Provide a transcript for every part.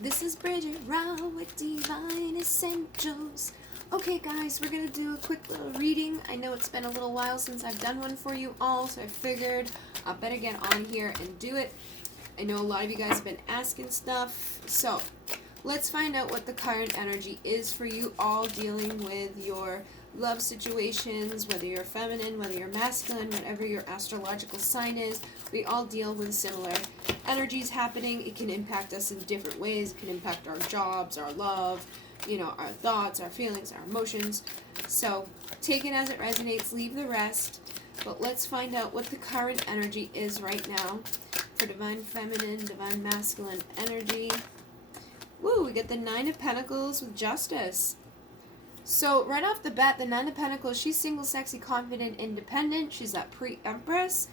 This is Bridget Rau with Pleiadian Essentials. Okay guys, we're going to do a quick little reading. I know it's been a little while since I've done one for you all, so I figured I better get on here and do it. I know a lot of you guys have been asking stuff, so let's find out what the current energy is for you all dealing with your love situations, whether you're feminine, whether you're masculine, whatever your astrological sign is. We all deal with similar energies happening. It can impact us in different ways. It can impact our jobs, our love, our thoughts, our feelings, our emotions. So take it as it resonates, leave the rest. But let's find out what the current energy is right now for divine feminine, divine masculine energy. Woo, we get the Nine of Pentacles with Justice. So right off the bat, the Nine of Pentacles, she's single, sexy, confident, independent. She's that pre-empress.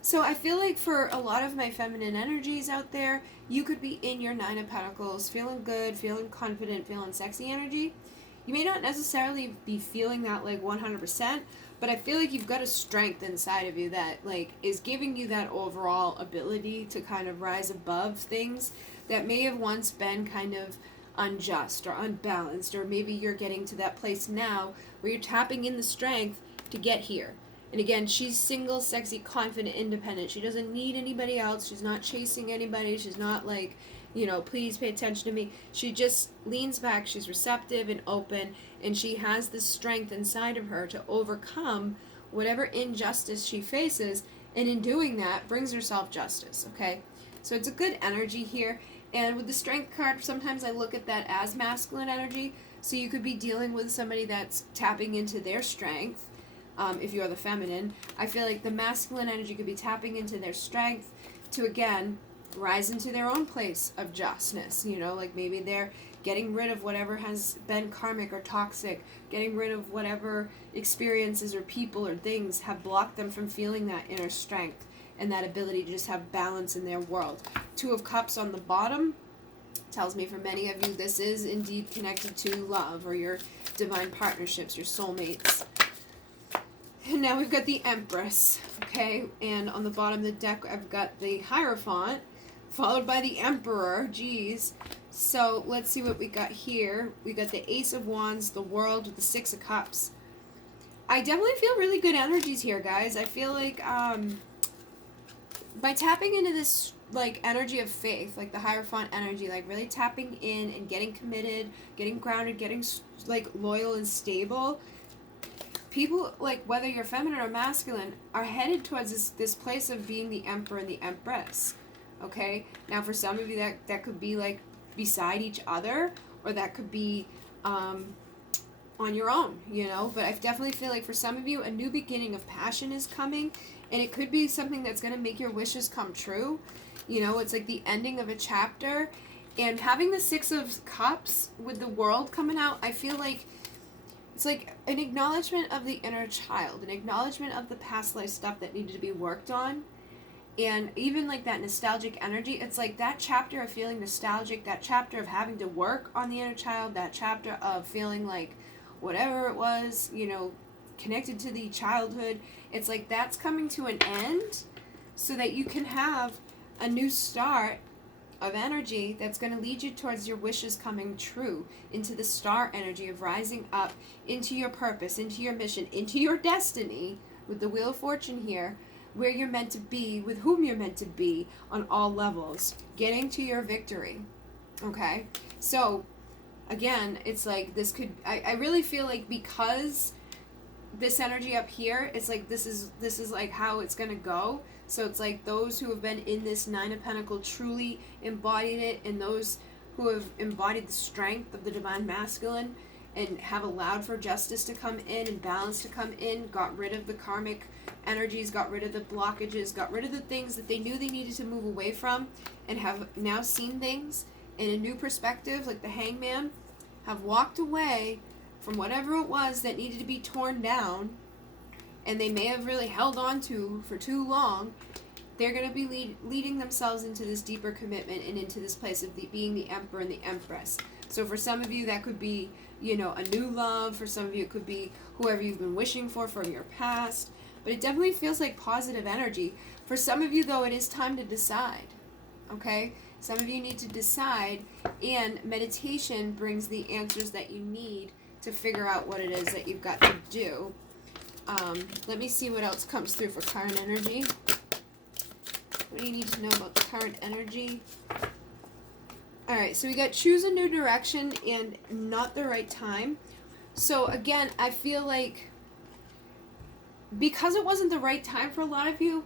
So I feel like for a lot of my feminine energies out there, you could be in your Nine of Pentacles, feeling good, feeling confident, feeling sexy energy. You may not necessarily be feeling that like 100%, but I feel like you've got a strength inside of you that like is giving you that overall ability to kind of rise above things that may have once been kind of unjust or unbalanced, or maybe you're getting to that place now where you're tapping in the strength to get here. And again, she's single, sexy, confident, independent. She doesn't need anybody else. She's not chasing anybody. She's not like, please pay attention to me. She just leans back. She's receptive and open, and she has this strength inside of her to overcome whatever injustice she faces, and in doing that, brings herself justice, okay? So it's a good energy here. And with the Strength card, sometimes I look at that as masculine energy. So you could be dealing with somebody that's tapping into their strength. If you're the feminine, I feel like the masculine energy could be tapping into their strength to, again, rise into their own place of justness. Like maybe they're getting rid of whatever has been karmic or toxic, getting rid of whatever experiences or people or things have blocked them from feeling that inner strength and that ability to just have balance in their world. Two of Cups on the bottom tells me for many of you this is indeed connected to love or your divine partnerships, your soulmates. And now we've got the Empress, okay? And on the bottom of the deck, I've got the Hierophant, followed by the Emperor. Geez. So let's see what we got here. We got the Ace of Wands, the World with the Six of Cups. I definitely feel really good energies here, guys. I feel like by tapping into this like energy of faith, like the Hierophant energy, like really tapping in and getting committed, getting grounded, getting like loyal and stable, people, like whether you're feminine or masculine, are headed towards this place of being the Emperor and the Empress. Okay? Now for some of you that could be like beside each other, or that could be on your own, but I definitely feel like for some of you a new beginning of passion is coming, and it could be something that's going to make your wishes come true. It's like the ending of a chapter, and having the Six of Cups with the World coming out, I feel like it's like an acknowledgement of the inner child, an acknowledgement of the past life stuff that needed to be worked on. And even like that nostalgic energy, it's like that chapter of feeling nostalgic, that chapter of having to work on the inner child, that chapter of feeling like whatever it was, connected to the childhood. It's like that's coming to an end so that you can have a new start of energy that's going to lead you towards your wishes coming true, into the star energy of rising up into your purpose, into your mission, into your destiny, with the Wheel of Fortune here, where you're meant to be, with whom you're meant to be on all levels, getting to your victory. Okay? So again, it's like this could, I really feel like because this energy up here, it's like this is like how it's gonna go. So it's like those who have been in this Nine of Pentacles truly embodied it, and those who have embodied the strength of the divine masculine and have allowed for justice to come in and balance to come in, got rid of the karmic energies, got rid of the blockages, got rid of the things that they knew they needed to move away from, and have now seen things in a new perspective, like the Hangman, have walked away from whatever it was that needed to be torn down, and they may have really held on to for too long. They're going to be leading themselves into this deeper commitment and into this place of being the Emperor and the Empress. So for some of you, that could be, a new love. For some of you, it could be whoever you've been wishing for from your past. But it definitely feels like positive energy. For some of you, though, it is time to decide. Okay? Some of you need to decide, and meditation brings the answers that you need to figure out what it is that you've got to do. Let me see what else comes through for current energy. What do you need to know about the current energy? Alright, so we got choose a new direction and not the right time. So again, I feel like because it wasn't the right time for a lot of you,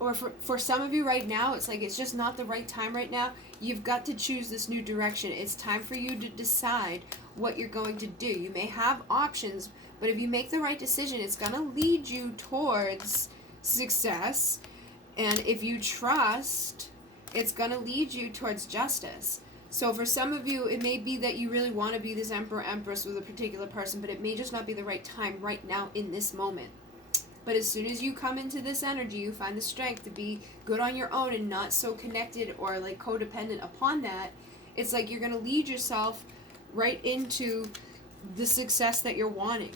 or for some of you right now, it's like it's just not the right time right now. You've got to choose this new direction. It's time for you to decide what you're going to do. You may have options, but if you make the right decision, it's going to lead you towards success. And if you trust, it's going to lead you towards justice. So for some of you, it may be that you really want to be this emperor, empress with a particular person, but it may just not be the right time right now in this moment. But as soon as you come into this energy, you find the strength to be good on your own and not so connected or like codependent upon that. It's like you're going to lead yourself right into the success that you're wanting.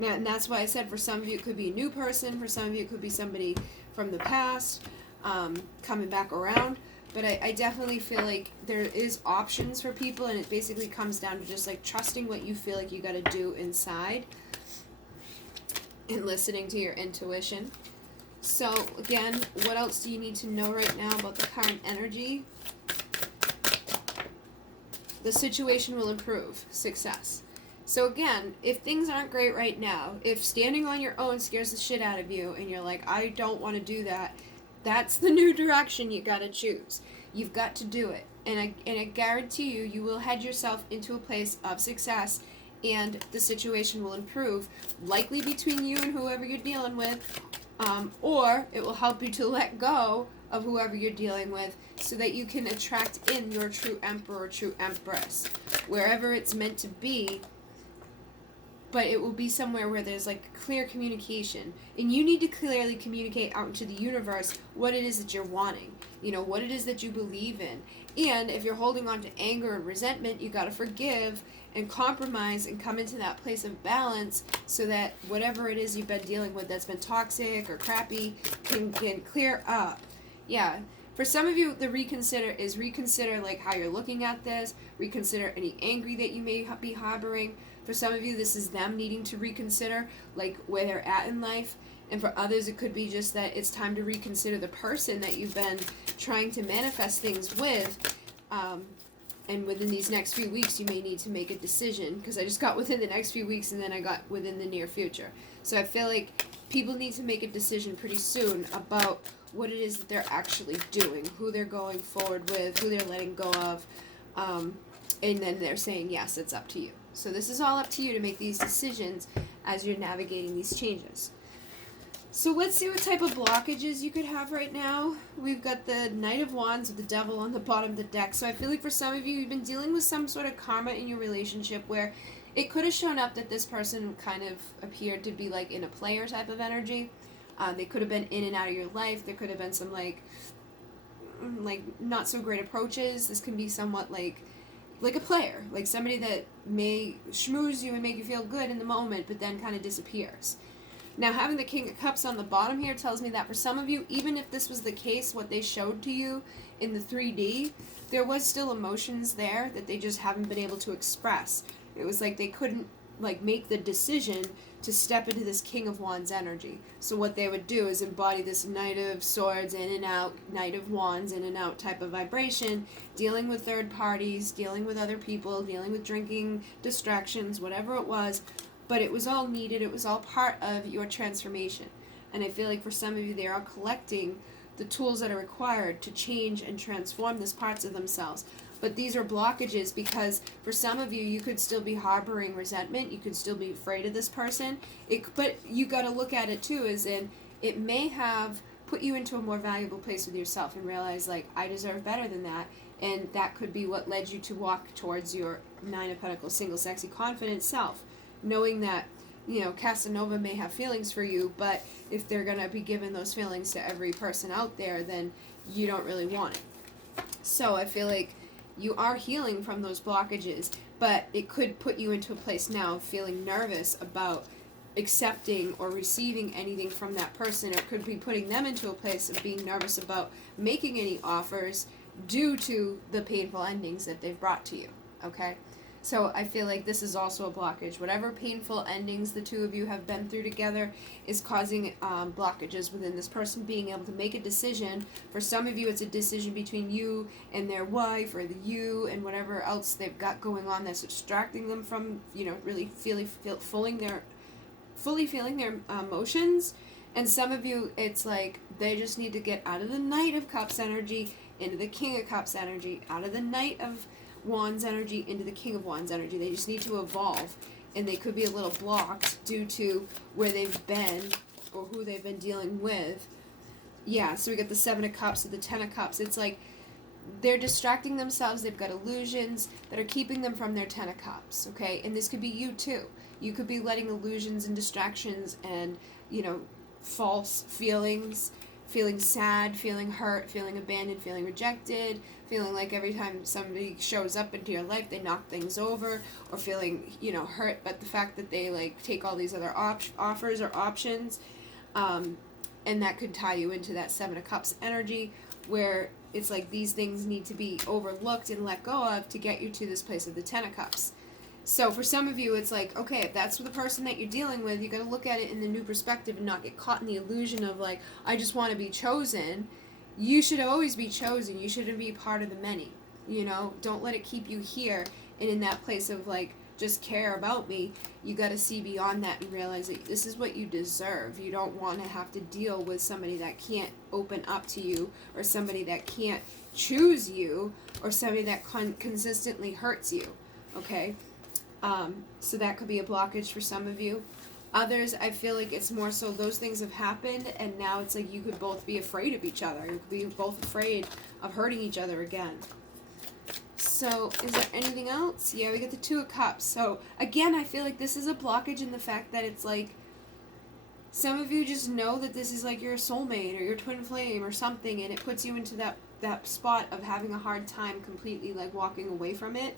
And that's why I said for some of you it could be a new person, for some of you it could be somebody from the past coming back around. But I definitely feel like there is options for people, and it basically comes down to just like trusting what you feel like you got to do inside and listening to your intuition. So again, what else do you need to know right now about the current energy? The situation will improve. Success. So again, if things aren't great right now, if standing on your own scares the shit out of you and you're like, I don't want to do that, that's the new direction you got to choose. You've got to do it. And I guarantee you, you will head yourself into a place of success, and the situation will improve, likely between you and whoever you're dealing with, or it will help you to let go of whoever you're dealing with so that you can attract in your true emperor or true empress, wherever it's meant to be. But it will be somewhere where there's like clear communication, and you need to clearly communicate out into the universe what it is that you're wanting, you know, what it is that you believe in. And if you're holding on to anger and resentment, you got to forgive and compromise and come into that place of balance so that whatever it is you've been dealing with that's been toxic or crappy can clear up. Yeah. For some of you, the reconsider like how you're looking at this, reconsider any anger that you may be harboring. For some of you, this is them needing to reconsider like where they're at in life. And for others, it could be just that it's time to reconsider the person that you've been trying to manifest things with. And within these next few weeks, you may need to make a decision, because I just got within the next few weeks and then I got within the near future. So I feel like people need to make a decision pretty soon about what it is that they're actually doing, who they're going forward with, who they're letting go of, and then they're saying, yes, it's up to you. So this is all up to you to make these decisions as you're navigating these changes. So let's see what type of blockages you could have right now. We've got the Knight of Wands with the Devil on the bottom of the deck. So I feel like for some of you, you've been dealing with some sort of karma in your relationship where it could have shown up that this person kind of appeared to be like in a player type of energy. They could have been in and out of your life. There could have been some like not so great approaches. This can be somewhat like a player, like somebody that may schmooze you and make you feel good in the moment, but then kind of disappears. Now, having the King of Cups on the bottom here tells me that for some of you, even if this was the case, what they showed to you in the 3D, there was still emotions there that they just haven't been able to express. It was like they couldn't like make the decision to step into this King of Wands energy. So what they would do is embody this Knight of Swords in and out, Knight of Wands in and out type of vibration, dealing with third parties, dealing with other people, dealing with drinking, distractions, whatever it was. But it was all needed. It was all part of your transformation. And I feel like for some of you, they are collecting the tools that are required to change and transform these parts of themselves. But these are blockages because for some of you, you could still be harboring resentment. You could still be afraid of this person. But you got to look at it too as in it may have put you into a more valuable place with yourself and realize like, I deserve better than that. And that could be what led you to walk towards your Nine of Pentacles, single, sexy, confident self. Knowing that, you know, Casanova may have feelings for you, but if they're going to be giving those feelings to every person out there, then you don't really want it. So I feel like you are healing from those blockages, but it could put you into a place now of feeling nervous about accepting or receiving anything from that person. Or it could be putting them into a place of being nervous about making any offers due to the painful endings that they've brought to you, okay? So I feel like this is also a blockage. Whatever painful endings the two of you have been through together is causing blockages within this person being able to make a decision. For some of you, it's a decision between you and their wife, or you and whatever else they've got going on that's distracting them from, really fully feeling their emotions. And some of you, it's like they just need to get out of the Knight of Cups energy into the King of Cups energy, out of the Knight of Wands energy into the King of Wands energy. They just need to evolve, and they could be a little blocked due to where they've been or who they've been dealing with. Yeah, so we got the Seven of Cups and the Ten of Cups. It's like they're distracting themselves. They've got illusions that are keeping them from their Ten of Cups, okay? And this could be you too. You could be letting illusions and distractions and, false feelings, feeling sad, feeling hurt, feeling abandoned, feeling rejected, feeling like every time somebody shows up into your life they knock things over, or feeling, hurt, but the fact that they take all these other offers or options, and that could tie you into that Seven of Cups energy, where it's like these things need to be overlooked and let go of to get you to this place of the Ten of Cups. So for some of you, it's like, okay, if that's the person that you're dealing with, you got to look at it in the new perspective and not get caught in the illusion of I just want to be chosen. You should always be chosen. You shouldn't be part of the many. Don't let it keep you here and in that place of just care about me. You got to see beyond that and realize that this is what you deserve. You don't want to have to deal with somebody that can't open up to you, or somebody that can't choose you, or somebody that consistently hurts you. Okay? So that could be a blockage for some of you. Others, I feel like it's more so those things have happened, and now it's like you could both be afraid of each other. You could be both afraid of hurting each other again. So, is there anything else? Yeah, we got the Two of Cups. So, again, I feel like this is a blockage in the fact that it's like some of you just know that this is like your soulmate or your twin flame or something, and it puts you into that spot of having a hard time completely walking away from it.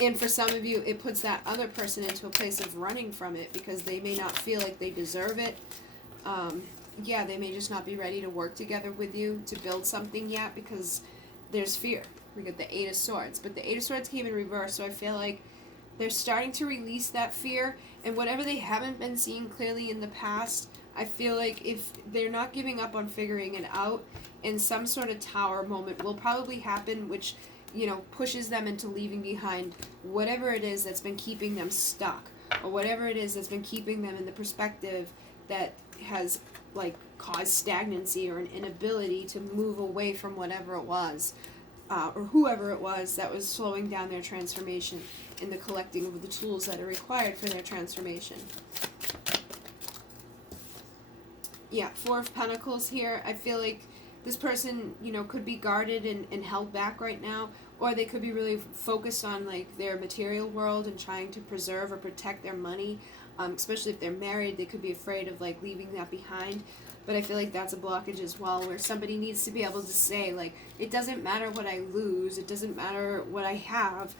And for some of you, it puts that other person into a place of running from it because they may not feel like they deserve it. They may just not be ready to work together with you to build something yet because there's fear. We got the Eight of Swords. But the Eight of Swords came in reverse, so I feel like they're starting to release that fear. And whatever they haven't been seeing clearly in the past, I feel like if they're not giving up on figuring it out, and some sort of tower moment will probably happen, which pushes them into leaving behind whatever it is that's been keeping them stuck, or whatever it is that's been keeping them in the perspective that has caused stagnancy or an inability to move away from whatever it was, or whoever it was that was slowing down their transformation and the collecting of the tools that are required for their transformation. Yeah, Four of Pentacles here. I feel like this person, could be guarded and held back right now, or they could be really focused on their material world and trying to preserve or protect their money, especially if they're married. They could be afraid of leaving that behind. But I feel like that's a blockage as well, where somebody needs to be able to say, it doesn't matter what I lose, it doesn't matter what I have,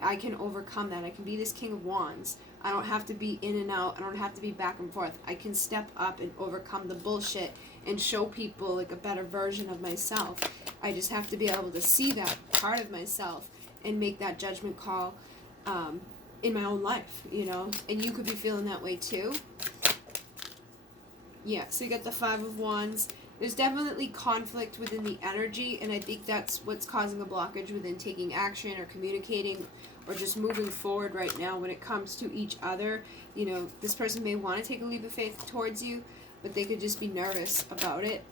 I can overcome that. I can be this King of Wands. I don't have to be in and out. I don't have to be back and forth. I can step up and overcome the bullshit and show people a better version of myself. I just have to be able to see that part of myself and make that judgment call in my own life, and you could be feeling that way too. Yeah, so you got the Five of Wands. There's definitely conflict within the energy, and I think that's what's causing a blockage within taking action or communicating or just moving forward right now when it comes to each other. This person may want to take a leap of faith towards you, but they could just be nervous about it.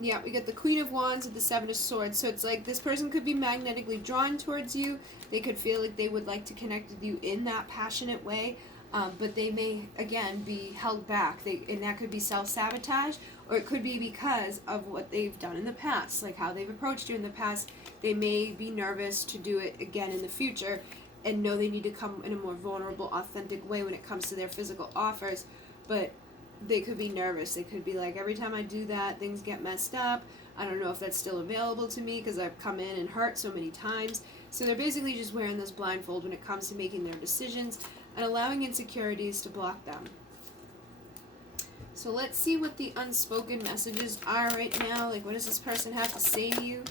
Yeah, we got the Queen of Wands with the Seven of Swords. So it's like this person could be magnetically drawn towards you. They could feel like they would like to connect with you in that passionate way. But they may, again, be held back. And that could be self-sabotage, or it could be because of what they've done in the past, like how they've approached you in the past. They may be nervous to do it again in the future and know they need to come in a more vulnerable, authentic way when it comes to their physical offers. But they could be nervous. They could be like, every time I do that, things get messed up. I don't know if that's still available to me because I've come in and hurt so many times. So they're basically just wearing this blindfold when it comes to making their decisions and allowing insecurities to block them. So let's see what the unspoken messages are right now. Like, what does this person have to say to you?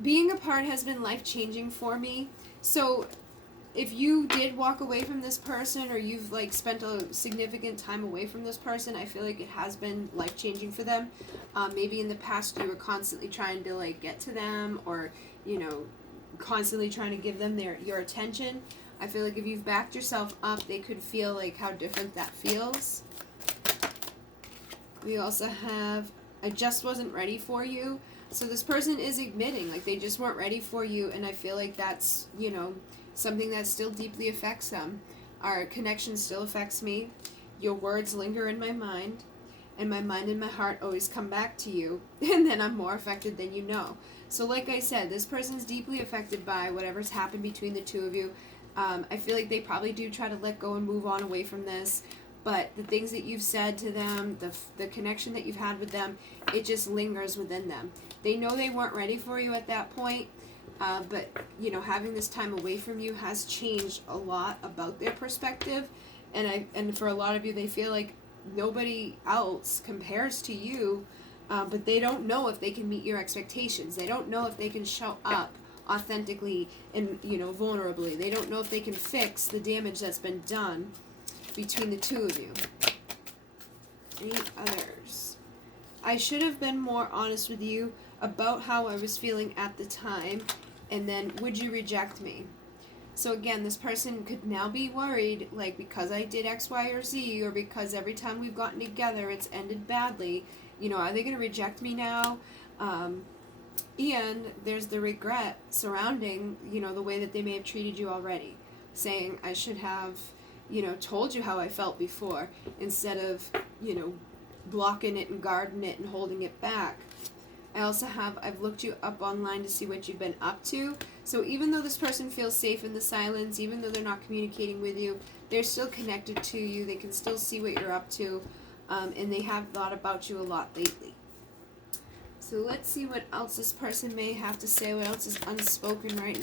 Being apart has been life-changing for me. So if you did walk away from this person, or you've like spent a significant time away from this person, I feel like it has been life-changing for them. Maybe in the past you were constantly trying to like get to them, or constantly trying to give them your attention. I feel like if you've backed yourself up, they could feel like how different that feels. We also have, I just wasn't ready for you. So this person is admitting, like, they just weren't ready for you, and I feel like that's, something that still deeply affects them. Our connection still affects me. Your words linger in my mind, and my mind and my heart always come back to you, and then I'm more affected than you know. So like I said, this person's deeply affected by whatever's happened between the two of you. I feel like they probably do try to let go and move on away from this, but the things that you've said to them, the connection that you've had with them, it just lingers within them. They know they weren't ready for you at that point, but, having this time away from you has changed a lot about their perspective, and for a lot of you, they feel like nobody else compares to you, but they don't know if they can meet your expectations. They don't know if they can show up authentically and, vulnerably. They don't know if they can fix the damage that's been done between the two of you. Any others? I should have been more honest with you about how I was feeling at the time, and then would you reject me? So again, this person could now be worried, like, because I did X, Y, or Z, or because every time we've gotten together it's ended badly, are they going to reject me now? And there's the regret surrounding, the way that they may have treated you already, saying I should have, told you how I felt before, instead of, blocking it and guarding it and holding it back. I also have, I've looked you up online to see what you've been up to. So even though this person feels safe in the silence, even though they're not communicating with you, they're still connected to you. They can still see what you're up to, and they have thought about you a lot lately. So let's see what else this person may have to say, what else is unspoken right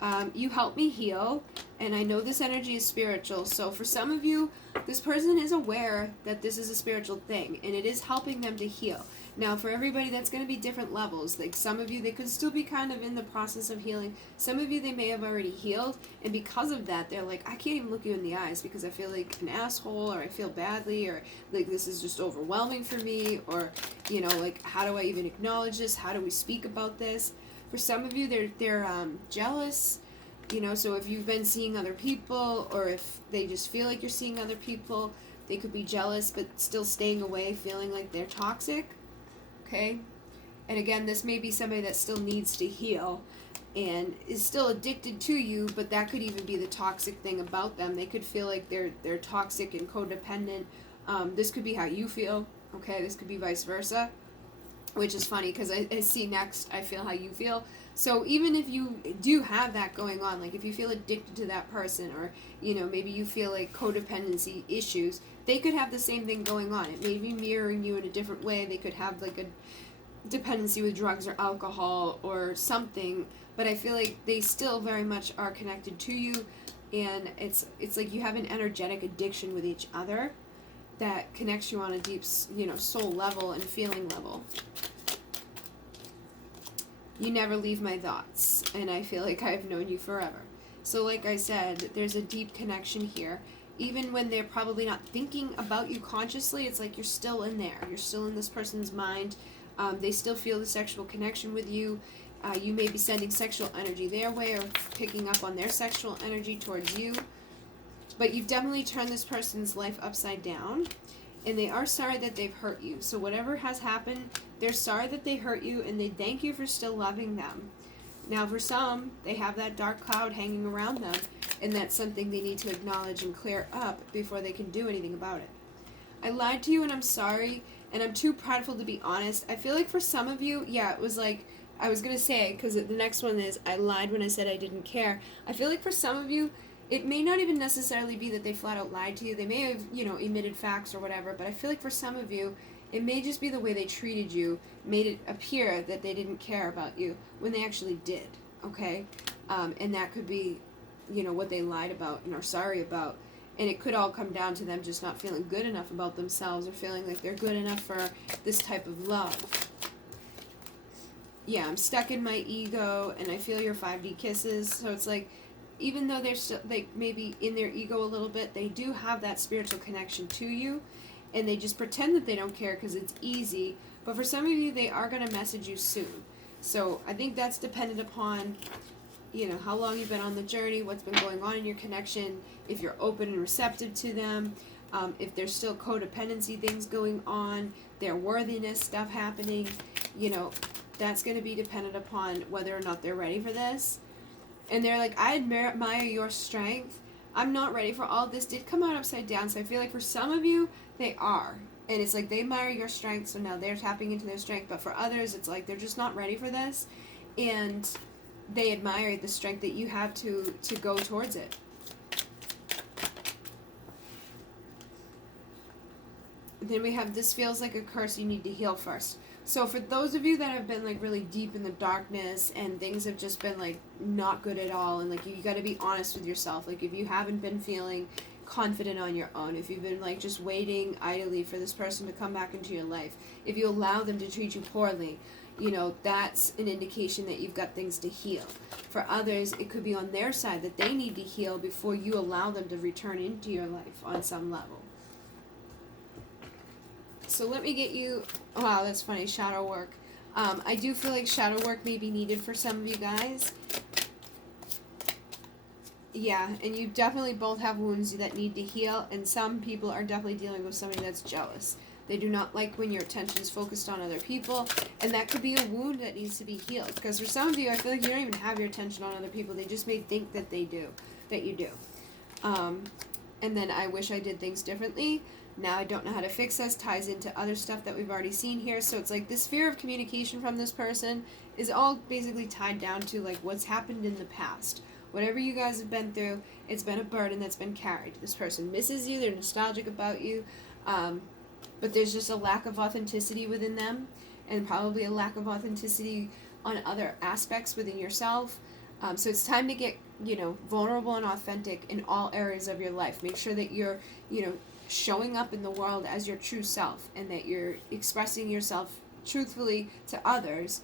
now. You help me heal, and I know this energy is spiritual. So for some of you, this person is aware that this is a spiritual thing, and it is helping them to heal. Now, for everybody, that's going to be different levels. Like, some of you, they could still be kind of in the process of healing. Some of you, they may have already healed, and because of that, they're like, I can't even look you in the eyes because I feel like an asshole, or I feel badly, or, like, this is just overwhelming for me, or, like, how do I even acknowledge this? How do we speak about this? For some of you, they're jealous, so if you've been seeing other people, or if they just feel like you're seeing other people, they could be jealous, but still staying away, feeling like they're toxic. Okay? And again, this may be somebody that still needs to heal and is still addicted to you, but that could even be the toxic thing about them. They could feel like they're toxic and codependent. This could be how you feel. Okay? This could be vice versa, which is funny because I see next, I feel how you feel. So even if you do have that going on, like if you feel addicted to that person, or, maybe you feel like codependency issues, they could have the same thing going on. It may be mirroring you in a different way. They could have like a dependency with drugs or alcohol or something, but I feel like they still very much are connected to you, and it's like you have an energetic addiction with each other that connects you on a deep, soul level and feeling level. You never leave my thoughts, and I feel like I've known you forever. So like I said, there's a deep connection here. Even when they're probably not thinking about you consciously, it's like you're still in there. You're still in this person's mind. They still feel the sexual connection with you. You may be sending sexual energy their way, or picking up on their sexual energy towards you. But you've definitely turned this person's life upside down, and they are sorry that they've hurt you. So whatever has happened, they're sorry that they hurt you, and they thank you for still loving them. Now, for some, they have that dark cloud hanging around them, and that's something they need to acknowledge and clear up before they can do anything about it. I lied to you, and I'm sorry, and I'm too prideful to be honest. I feel like for some of you, yeah, it was like, I was going to say, because the next one is, I lied when I said I didn't care. I feel like for some of you, it may not even necessarily be that they flat out lied to you. They may have, omitted facts or whatever, but I feel like for some of you, it may just be the way they treated you, made it appear that they didn't care about you when they actually did, okay? And that could be, what they lied about and are sorry about. And it could all come down to them just not feeling good enough about themselves or feeling like they're good enough for this type of love. Yeah, I'm stuck in my ego and I feel your 5D kisses. So it's like, even though they're still, like, maybe in their ego a little bit, they do have that spiritual connection to you. And they just pretend that they don't care because it's easy. But for some of you, they are going to message you soon. So I think that's dependent upon, you know, how long you've been on the journey, what's been going on in your connection, if you're open and receptive to them, if there's still codependency things going on, their worthiness stuff happening, you know, that's going to be dependent upon whether or not they're ready for this. And they're like, I admire your strength. I'm not ready for all this. Did come out upside down, so I feel like for some of you, they are. And it's like they admire your strength, so now they're tapping into their strength. But for others, it's like they're just not ready for this. And they admire the strength that you have to go towards it. Then we have, this feels like a curse you need to heal first. So for those of you that have been like really deep in the darkness and things have just been like not good at all, and like you got to be honest with yourself. Like if you haven't been feeling confident on your own, if you've been like just waiting idly for this person to come back into your life, if you allow them to treat you poorly, you know, that's an indication that you've got things to heal. For others, it could be on their side that they need to heal before you allow them to return into your life on some level. So let me get you, wow, that's funny, shadow work. I do feel like shadow work may be needed for some of you guys. Yeah, and you definitely both have wounds that need to heal, and some people are definitely dealing with somebody that's jealous. They do not like when your attention is focused on other people, and that could be a wound that needs to be healed. Because for some of you, I feel like you don't even have your attention on other people. They just may think that they do, that you do. And then I wish I did things differently. Now I don't know how to fix this. Ties into other stuff that we've already seen here. So it's like this fear of communication from this person is all basically tied down to like what's happened in the past. Whatever you guys have been through, it's been a burden that's been carried. This person misses you. They're nostalgic about you. But there's just a lack of authenticity within them, and probably a lack of authenticity on other aspects within yourself. So it's time to get, you know, vulnerable and authentic in all areas of your life. Make sure that you're, you know, showing up in the world as your true self, and that you're expressing yourself truthfully to others,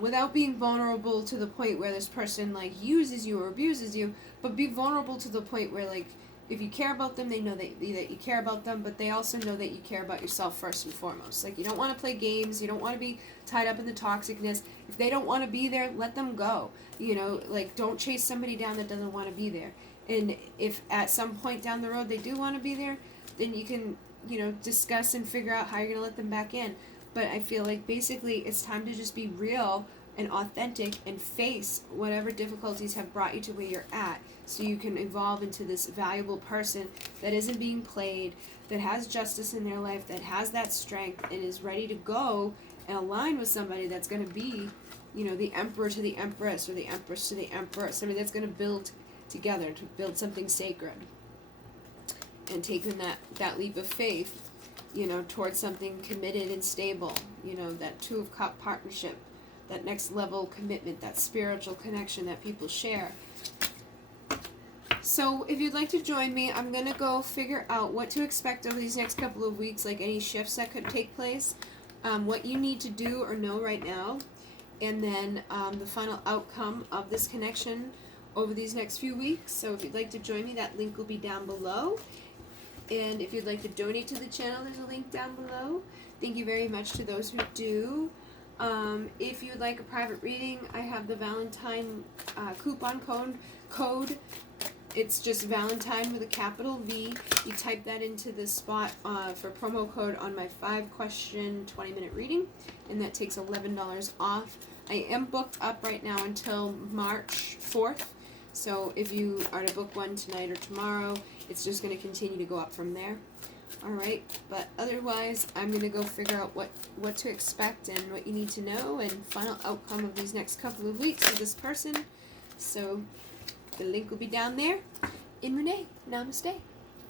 without being vulnerable to the point where this person like uses you or abuses you, but be vulnerable to the point where like if you care about them, they know that you care about them, but they also know that you care about yourself first and foremost. Like you don't want to play games, you don't want to be tied up in the toxicness. If they don't want to be there, let them go. You know, like don't chase somebody down that doesn't want to be there. And if at some point down the road they do want to be there, then you can, you know, discuss and figure out how you're going to let them back in. But I feel like basically it's time to just be real and authentic and face whatever difficulties have brought you to where you're at, so you can evolve into this valuable person that isn't being played, that has justice in their life, that has that strength, and is ready to go and align with somebody that's going to be, you know, the emperor to the empress, or the empress to the emperor, somebody that's going to build together, to build something sacred, and taking that leap of faith, you know, towards something committed and stable, you know, that Two of Cup partnership, that next level commitment, that spiritual connection that people share. So if you'd like to join me, I'm going to go figure out what to expect over these next couple of weeks, like any shifts that could take place, what you need to do or know right now, and then the final outcome of this connection over these next few weeks. So if you'd like to join me, that link will be down below. And if you'd like to donate to the channel, there's a link down below. Thank you very much to those who do. If you'd like a private reading, I have the Valentine coupon code. It's just Valentine with a capital V. You type that into the spot for promo code on my 5-question 20-minute reading, and that takes $11 off. I am booked up right now until March 4th. So if you are to book one tonight or tomorrow, it's just going to continue to go up from there. Alright, but otherwise, I'm going to go figure out what to expect and what you need to know, and final outcome of these next couple of weeks with this person. So the link will be down there. In Renee, namaste.